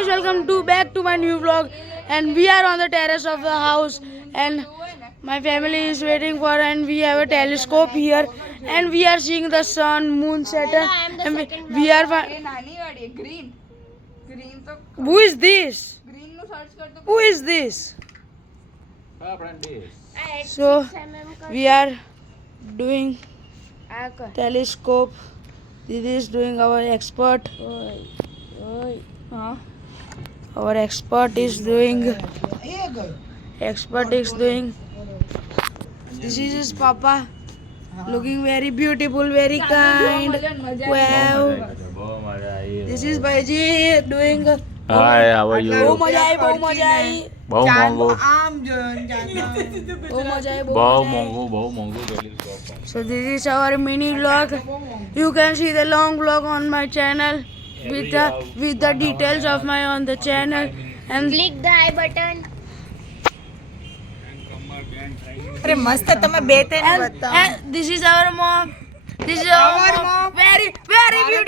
guys, welcome to back to my new vlog, and we are on the terrace of the house, and my family is waiting for, and we have a telescope here, and we are seeing the sun, moon, Saturn, and we are. green. Who is this? Who is this? So we are doing telescope. This is doing our expert. Our expert is doing. This is his papa, looking very beautiful, very kind. Wow. This is Baiji doing. Hi, how are you? બહુ મજા આવી, બહુ મજા આવી. બહુ મોંઘું બહુ મજા આવી, બહુ મોંઘું telescope. So this is our mini vlog. You can see the long vlog on my channel with the details of my on the channel, and Click the I button. અરે મસ્ત તમે બે ત્રણ બતાવો and this is our mom. This is our mom. Very beautiful.